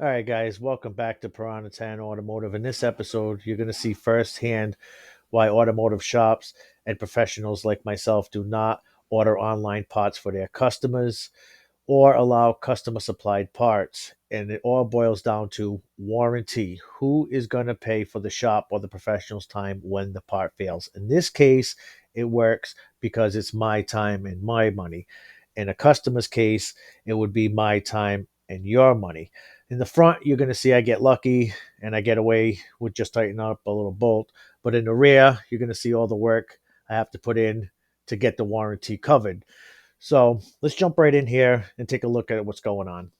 All right, guys, welcome back to Piranha 10 Automotive. In this episode, you're going to see firsthand why automotive shops and professionals like myself do not order online parts for their customers or allow customer supplied parts. And it all boils down to warranty. Who is going to pay for the shop or the professional's time when the part fails? In this case, it works because it's my time and my money. In a customer's case, it would be my time and your money. In the front, you're going to see I get lucky and I get away with just tightening up a little bolt. But in the rear, you're going to see all the work I have to put in to get the warranty covered. So let's jump right in here and take a look at what's going on.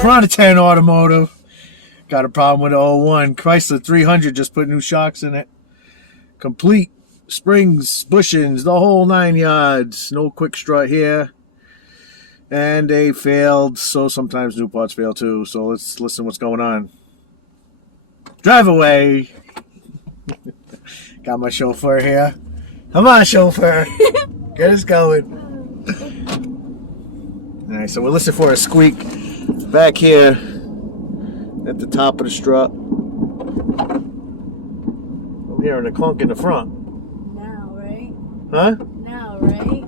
Piranha 10 Automotive. Got a problem with the '01 Chrysler 300. Just put new shocks in it. Complete springs, bushings, the whole 9 yards. No quick strut here. And they failed, so sometimes new parts fail too. So let's listen what's going on. Drive away. Got my chauffeur here. Come on, chauffeur. Get us going. All right, so we'll listen for a squeak back here at the top of the strut. I'm hearing a clunk in the front. Now, right? Huh? Now, right?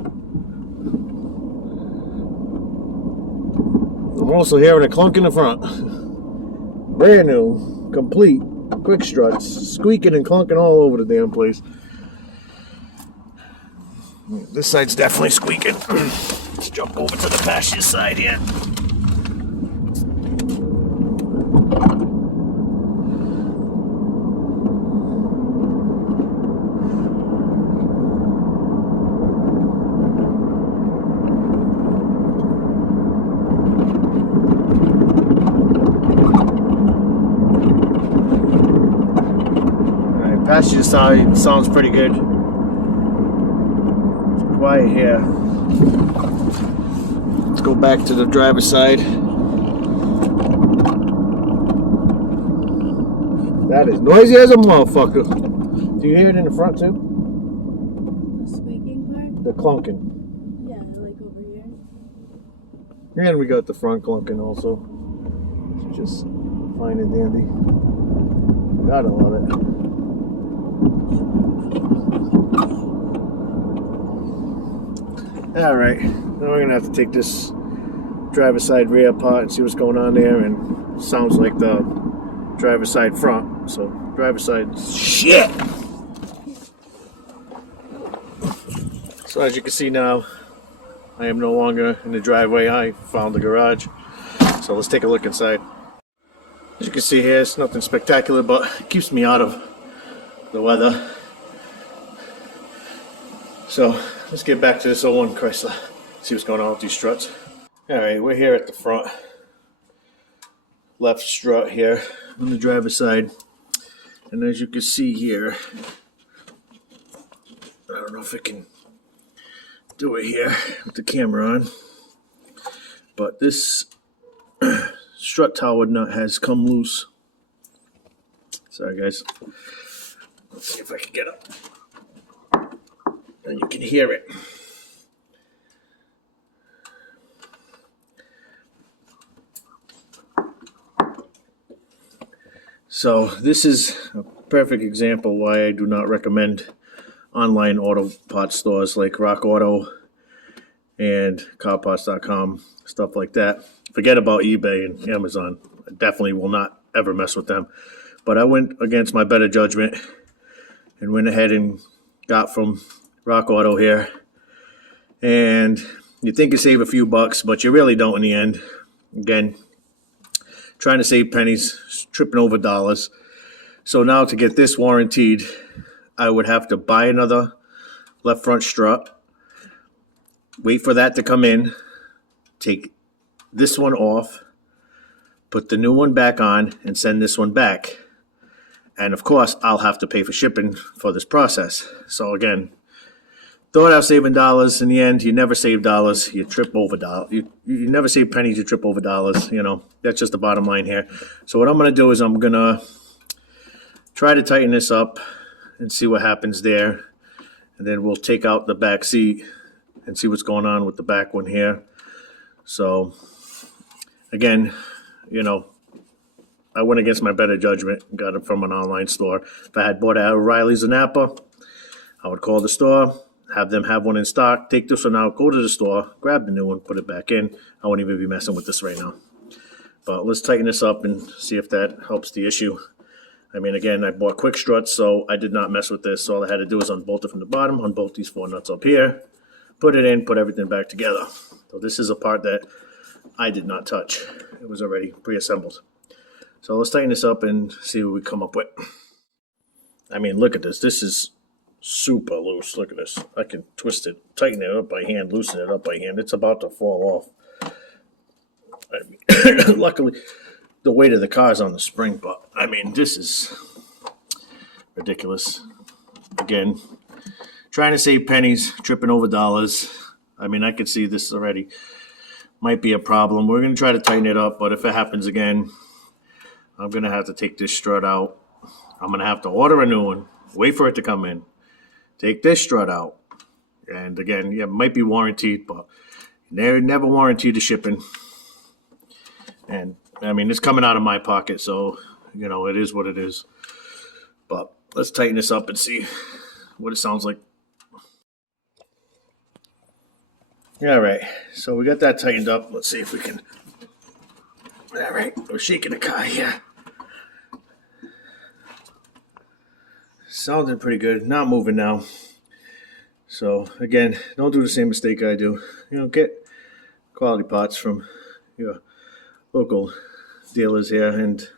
I'm also hearing a clunk in the front. Brand new, complete, quick struts, squeaking and clunking all over the damn place. This side's definitely squeaking. Let's jump over to the passenger side here. Passenger side sounds pretty good. It's quiet here. Let's go back to the driver's side. That is noisy as a motherfucker. Do you hear it in the front too? The squeaking part? The clunking. Yeah, like over here. And we got the front clunking also. It's just fine and dandy. Gotta love it. All right, now we're gonna have to take this driver's side rear apart and see what's going on there. And sounds like the driver's side front. So driver's side shit. So as you can see now, I am no longer in the driveway. I found the garage. So let's take a look inside. As you can see here, it's nothing spectacular, but it keeps me out of the weather. So let's get back to this '01 Chrysler. See what's going on with these struts. All right, we're here at the front. Left strut here on the driver's side. And as you can see here, I don't know if I can do it here with the camera on, but this strut tower nut has come loose. Sorry guys. Let's see if I can get up. And you can hear it. So this is a perfect example why I do not recommend online auto parts stores like Rock Auto and carparts.com, stuff like that. Forget about eBay and Amazon. I definitely will not ever mess with them. But I went against my better judgment and went ahead and got from Rock Auto here. And you think you save a few bucks, but you really don't in the end. Again, trying to save pennies, tripping over dollars. So now to get this warranted, I would have to buy another left front strut, wait for that to come in, take this one off, put the new one back on, and send this one back. And of course, I'll have to pay for shipping for this process. So again, thought I was saving dollars. In the end, you never save dollars. You trip over dollars. You never save pennies. You trip over dollars. That's just the bottom line here. So what I'm going to do is I'm going to try to tighten this up and see what happens there. And then we'll take out the back seat and see what's going on with the back one here. So again, I went against my better judgment and got it from an online store. If I had bought it at O'Reilly's in Napa, I would call the store, have them have one in stock, take this one out, go to the store, grab the new one, put it back in. I won't even be messing with this right now. But let's tighten this up and see if that helps the issue. Again, I bought quick struts, so I did not mess with this. So all I had to do was unbolt it from the bottom, unbolt these 4 nuts up here, put it in, put everything back together. So this is a part that I did not touch. It was already pre-assembled. So let's tighten this up and see what we come up with. Look at this. This is super loose. Look at this. I can twist it, tighten it up by hand, loosen it up by hand. It's about to fall off. Luckily, the weight of the car is on the spring, but this is ridiculous. Again, trying to save pennies, tripping over dollars. I could see this already might be a problem. We're going to try to tighten it up, but if it happens again, I'm going to have to take this strut out. I'm going to have to order a new one, wait for it to come in, take this strut out. And again, it might be warranted, but they never warranty the shipping. And it's coming out of my pocket, so, it is what it is. But let's tighten this up and see what it sounds like. All right, so we got that tightened up. Let's see if we can. All right, we're shaking the car here. Sounding pretty good. Not moving now. So again, don't do the same mistake I do. Get quality parts from your local dealers here, and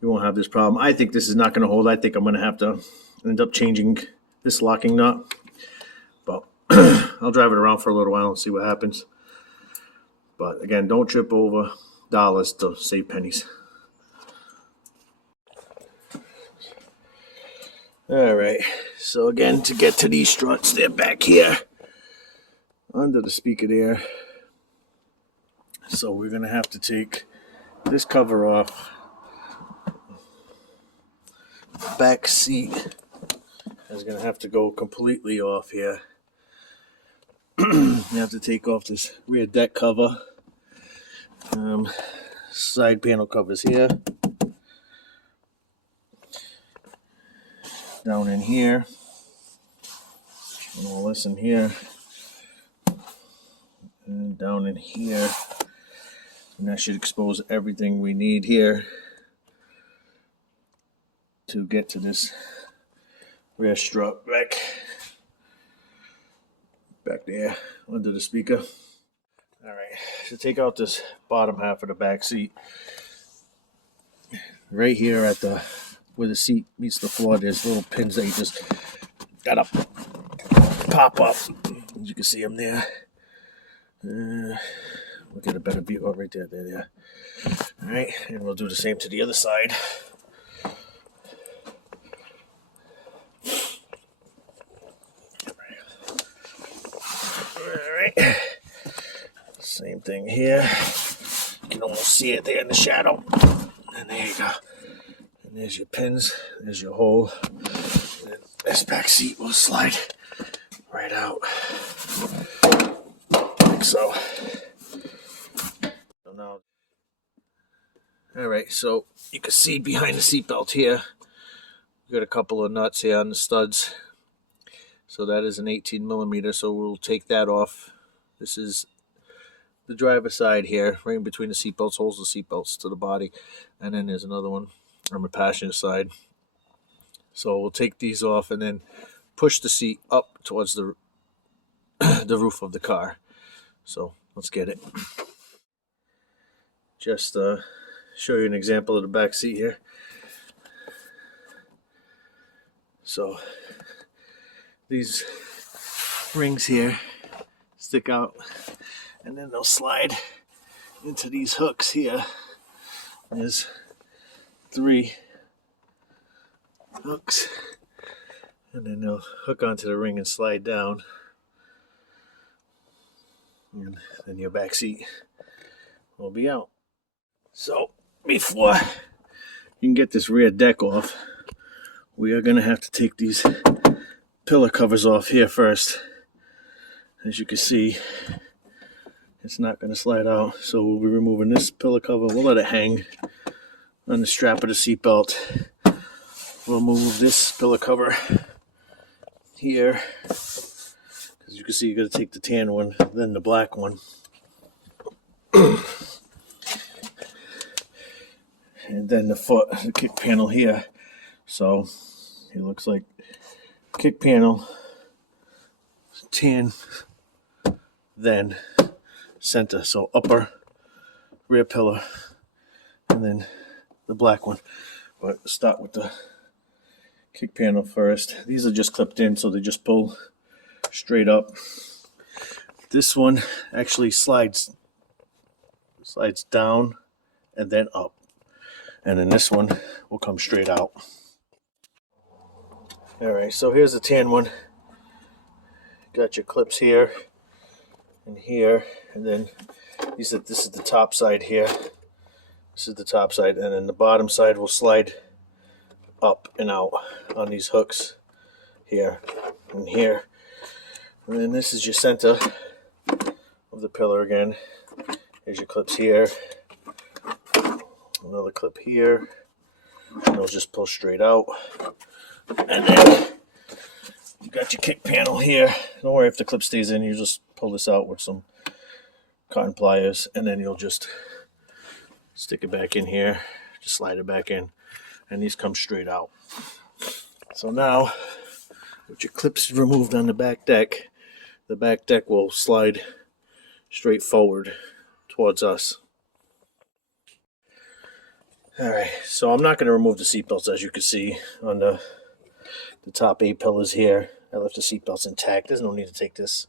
you won't have this problem. I think this is not going to hold. I think I'm going to have to end up changing this locking nut. But I'll drive it around for a little while and see what happens. But again, don't trip over dollars to save pennies. All right, so again, to get to these struts, they're back here under the speaker there. So we're going to have to take this cover off. The back seat is going to have to go completely off here. You have to take off this rear deck cover. Side panel covers here. Down in here. And all this in here. And down in here. And that should expose everything we need here to get to this rear strut back there under the speaker. All right, so take out this bottom half of the back seat. Right here at where the seat meets the floor, there's little pins that you just gotta pop up. As you can see them there. We'll get a better view right there. There. All right, and we'll do the same to the other side. All right, same thing here. You can almost see it there in the shadow. And there you go. And there's your pins. There's your hole. And this back seat will slide right out. Like so. Now, all right, so you can see behind the seatbelt here, we got a couple of nuts here on the studs. So that is an 18 millimeter, so we'll take that off. This is the driver's side here, right in between the seatbelts, holds the seatbelts to the body. And then there's another one on the passenger side. So we'll take these off and then push the seat up towards the roof of the car. So let's get it. Just show you an example of the back seat here. So these rings here stick out, and then they'll slide into these hooks here There's 3 hooks, and then they'll hook onto the ring and slide down, and then your back seat will be out. So before you can get this rear deck off, we are going to have to take these pillar covers off here first. As you can see, it's not going to slide out, so we'll be removing this pillar cover. We'll let it hang on the strap of the seatbelt. We'll move this pillar cover here. As you can see, you got to take the tan one, then the black one. And then the kick panel here. So it looks like kick panel, tan, then center. So upper, rear pillar, and then the black one. But start with the kick panel first. These are just clipped in, so they just pull straight up. This one actually slides down and then up. And then this one will come straight out. Alright, so here's the tan one. Got your clips here and here, and then this is the top side here. This is the top side, and then the bottom side will slide up and out on these hooks here and here. And then this is your center of the pillar again. Here's your clips here. Another clip here. And they'll just pull straight out. And then you got your kick panel here. Don't worry if the clip stays in. You just pull this out with some cotton pliers, and then you'll just stick it back in here. Just slide it back in. And these come straight out. So now, with your clips removed on the back deck will slide straight forward towards us. Alright, so I'm not going to remove the seatbelts, as you can see on the top 8 pillars here. I left the seatbelts intact. There's no need to take this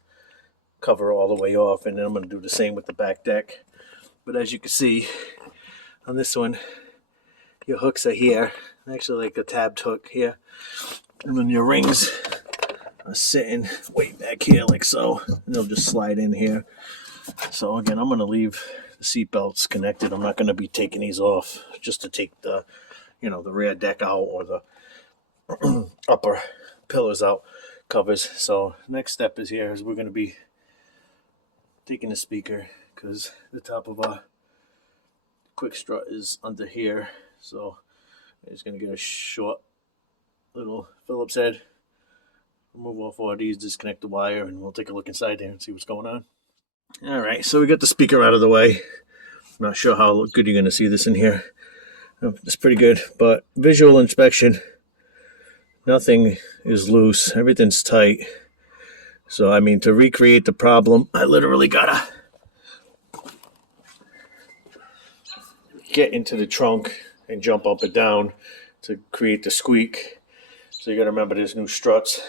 cover all the way off, and then I'm going to do the same with the back deck. But as you can see on this one, your hooks are here, actually like a tabbed hook here, and then your rings are sitting way back here like so, and they'll just slide in here. So again, I'm going to leave the seat belts connected. I'm not going to be taking these off just to take the the rear deck out or the upper pillars out, covers. So next step is we're going to be taking the speaker, because the top of our quick strut is under here. So I'm just going to get a short little Phillips head, remove off all these, disconnect the wire, and we'll take a look inside there and see what's going on. All right, so we got the speaker out of the way. I'm not sure how good you're going to see this in here. It's pretty good, but visual inspection, nothing is loose. Everything's tight. So, I mean, to recreate the problem, I literally got to get into the trunk and jump up and down to create the squeak. So you got to remember there's new struts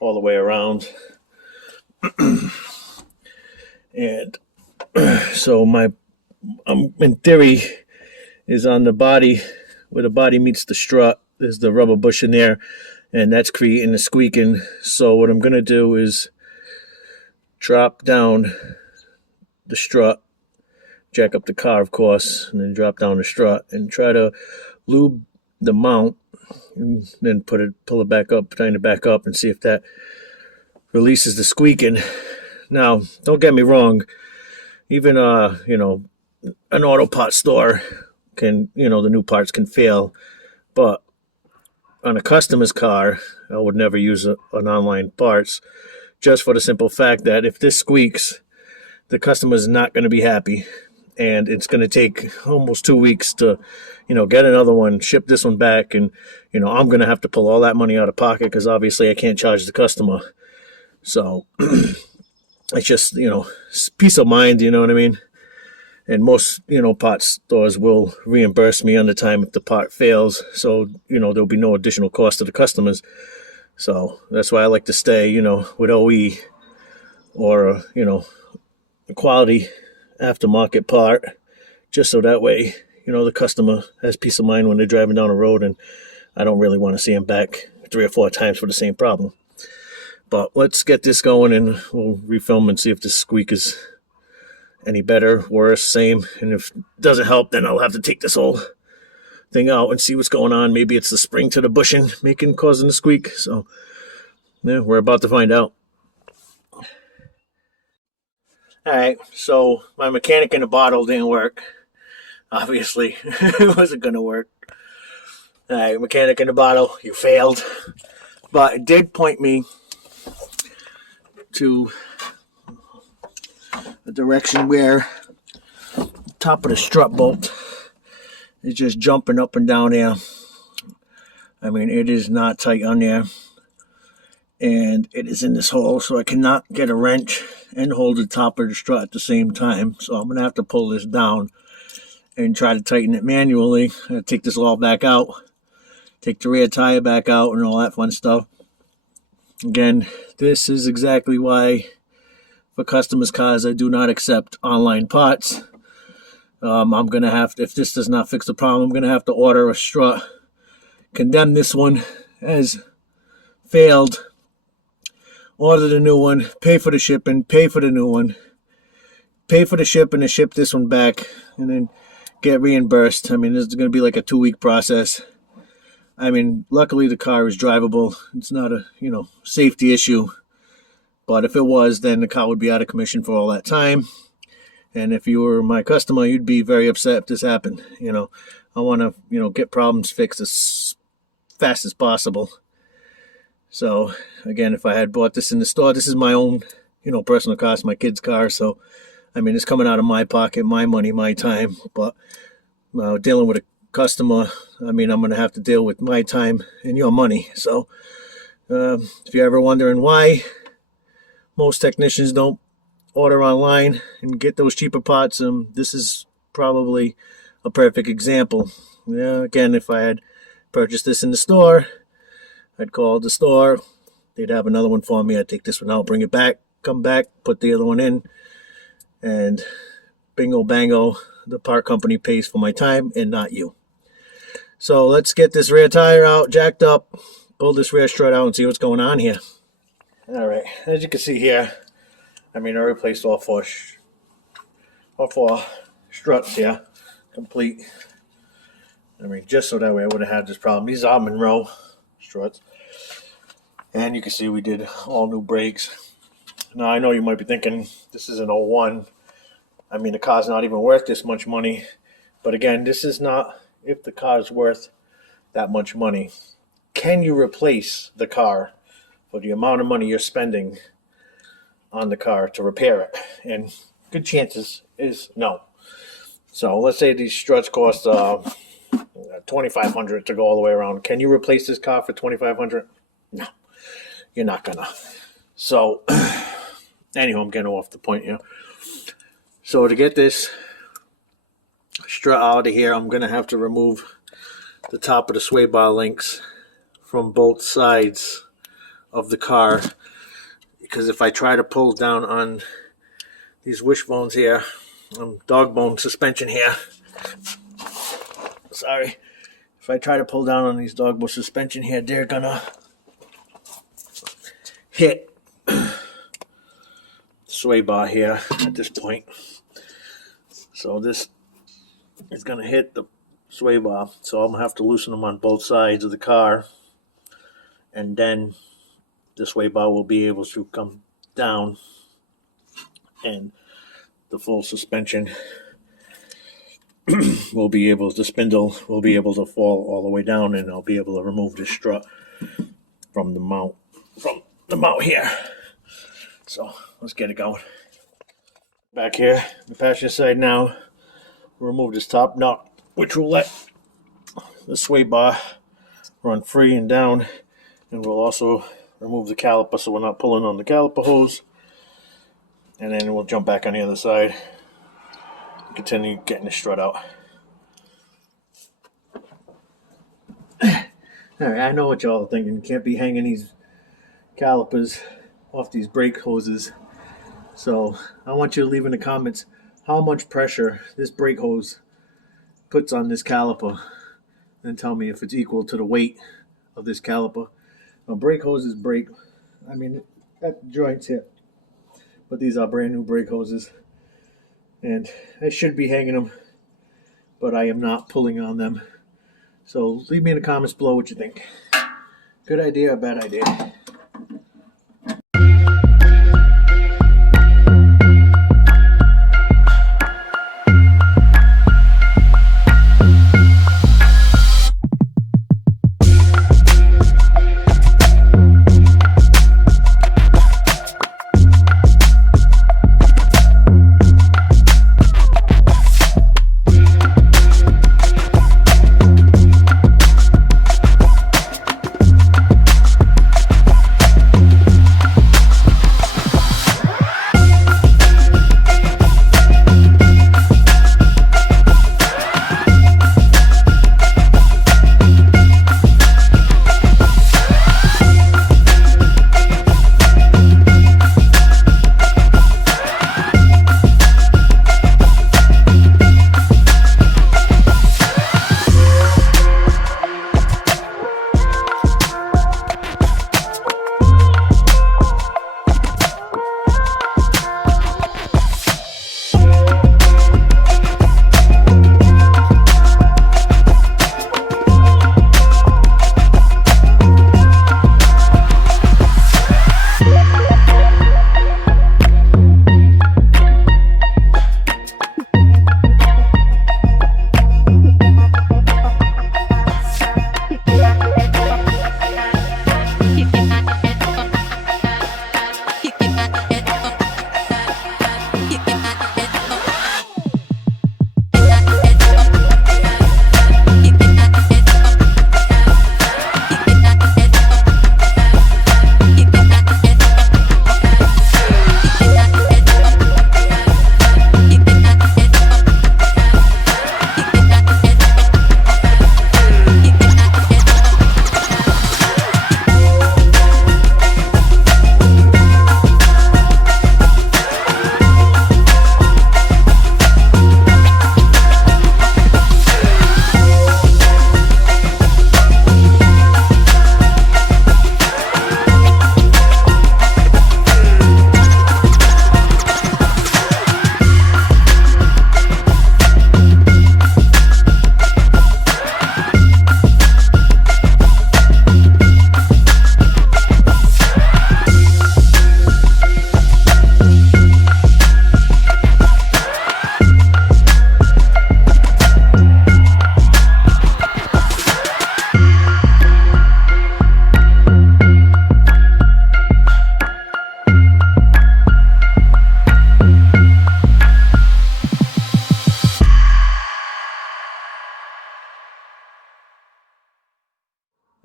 all the way around. And so in theory, is on the body, where the body meets the strut, there's the rubber bush in there, and that's creating the squeaking. So what I'm going to do is drop down the strut, jack up the car, of course, and then drop down the strut and try to lube the mount, and then pull it back up, tighten it back up, and see if that releases the squeaking. Now, don't get me wrong, even an auto parts store can, the new parts can fail, but on a customer's car, I would never use an online parts, just for the simple fact that if this squeaks, the customer's not going to be happy, and it's going to take almost 2 weeks to, get another one, ship this one back, and, I'm going to have to pull all that money out of pocket, because obviously I can't charge the customer. So it's just, peace of mind, you know what I mean? And most, parts stores will reimburse me on the time if the part fails. So, there'll be no additional cost to the customers. So that's why I like to stay, with OE or, a quality aftermarket part, just so that way, the customer has peace of mind when they're driving down the road, and I don't really want to see them back 3 or 4 times for the same problem. But let's get this going, and we'll refilm and see if this squeak is any better, worse, same. And if it doesn't help, then I'll have to take this whole thing out and see what's going on. Maybe it's the spring to the bushing causing the squeak. So yeah, we're about to find out. All right, so my mechanic in the bottle didn't work. Obviously, it wasn't going to work. All right, mechanic in the bottle, you failed. But it did point me to a direction where the top of the strut bolt is just jumping up and down there. I mean, it is not tight on there. And it is in this hole, so I cannot get a wrench and hold the top of the strut at the same time. So I'm going to have to pull this down and try to tighten it manually. I'm going to take this all back out, take the rear tire back out, and all that fun stuff. Again, this is exactly why for customers' cars I do not accept online parts. I'm going to have to, if this does not fix the problem, I'm going to have to order a strut, condemn this one as failed, order the new one, pay for the shipping, pay for the new one, pay for the shipping to ship this one back, and then get reimbursed. I mean, this is going to be like a 2-week process. I mean, luckily the car is drivable. It's not a, safety issue. But if it was, then the car would be out of commission for all that time. And if you were my customer, you'd be very upset if this happened. I want to, get problems fixed as fast as possible. So, again, if I had bought this in the store, this is my own, personal car. It's my kid's car. So, I mean, it's coming out of my pocket, my money, my time. But dealing with a customer, I mean, I'm going to have to deal with my time and your money. So, if you're ever wondering why most technicians don't order online and get those cheaper parts, this is probably a perfect example. Yeah, again, if I had purchased this in the store, I'd call the store. They'd have another one for me. I'd take this one out, bring it back, come back, put the other one in, and bingo bango, the part company pays for my time and not you. So let's get this rear tire out, jacked up, pull this rear strut out and see what's going on here. All right, as you can see here, I mean, I replaced all four struts here, complete. I mean, just so that way I wouldn't have this problem. These are Monroe struts. And you can see we did all new brakes. Now, I know you might be thinking, this is an 01. I mean, the car's not even worth this much money. But again, this is not if the car's worth that much money. Can you replace the car for the amount of money you're spending on the car to repair it? And good chances is no. So let's say these struts cost $2,500 to go all the way around. Can you replace this car for $2,500? No, you're not gonna. So anyhow, I'm getting off the point here. So to get this strut out of here, I'm gonna have to remove the top of the sway bar links from both sides of the car, because if I try to pull down on these wishbones here, dog bone suspension here, sorry, if I try to pull down on these dog bone suspension here, they're gonna hit the sway bar here at this point. So this is gonna hit the sway bar, so I'm gonna have to loosen them on both sides of the car, and then the sway bar will be able to come down and the full suspension will be able, the spindle will be able to fall all the way down, and I'll be able to remove the strut from the mount here. So let's get it going. Back here, the passenger side now, remove this top nut, which will let the sway bar run free and down, and we'll also remove the caliper so we're not pulling on the caliper hose, and then we'll jump back on the other side and continue getting the strut out. Alright, I know what y'all are thinking. You can't be hanging these calipers off these brake hoses. So I want you to leave in the comments how much pressure this brake hose puts on this caliper and tell me if it's equal to the weight of this caliper. Now, brake hoses break. I mean, that joint's hit, but these are brand new brake hoses, and I should be hanging them, but I am not pulling on them. So leave me in the comments below what you think. Good idea or bad idea?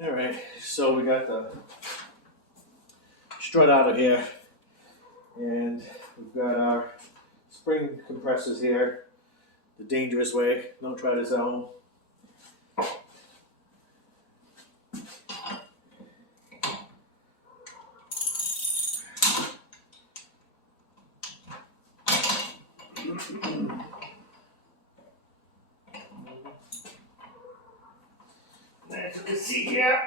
All right, so we got the strut out of here, and we've got our spring compressors here, the dangerous way. Don't try this at home. As you can see here,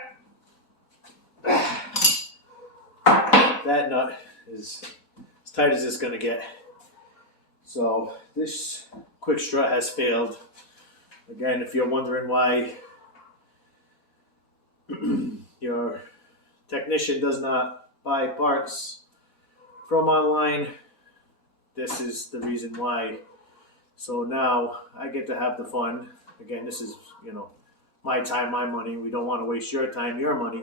that nut is as tight as it's going to get. So this quick strut has failed. Again, if you're wondering why your technician does not buy parts from online, this is the reason why. So now I get to have the fun. Again, this is, my time, my money. We don't want to waste your time, your money.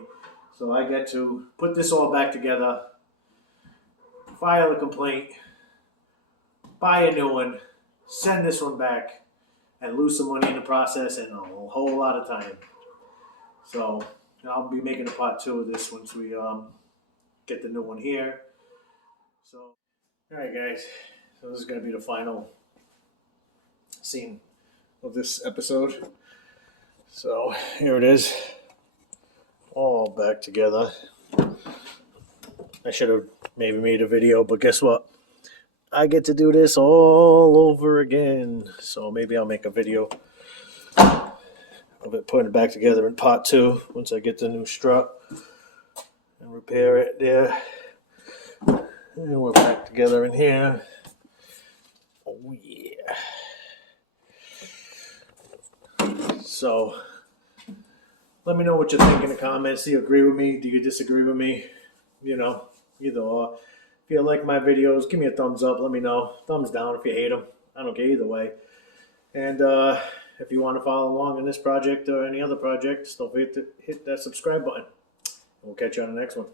So I get to put this all back together, file a complaint, buy a new one, send this one back, and lose some money in the process and a whole lot of time. So I'll be making a part 2 of this once we get the new one here. So, all right, guys. So this is going to be the final scene of this episode. So here it is, all back together. I should have maybe made a video, but guess what? I get to do this all over again. So maybe I'll make a video of it, putting it back together in part two once I get the new strut and repair it there. And we're back together in here. Oh yeah. So let me know what you think in the comments. Do you agree with me? Do you disagree with me? You know, either or. If you like my videos, give me a thumbs up. Let me know. Thumbs down if you hate them. I don't care either way. And if you want to follow along in this project or any other project, don't forget to hit that subscribe button. We'll catch you on the next one.